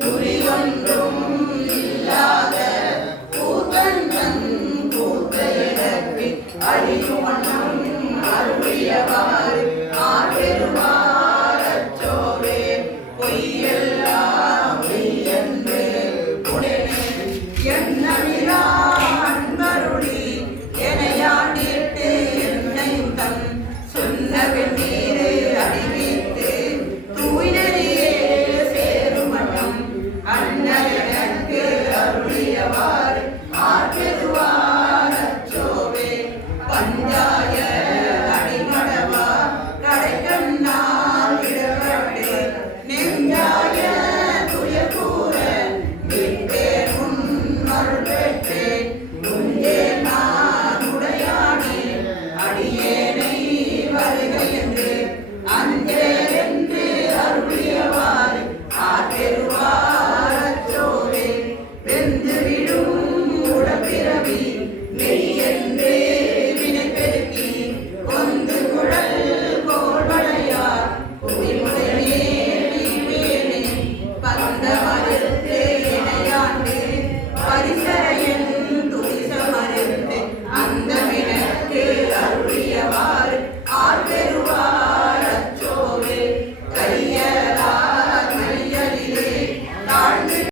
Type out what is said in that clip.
குறிவன்றும் இல்லா Yeah.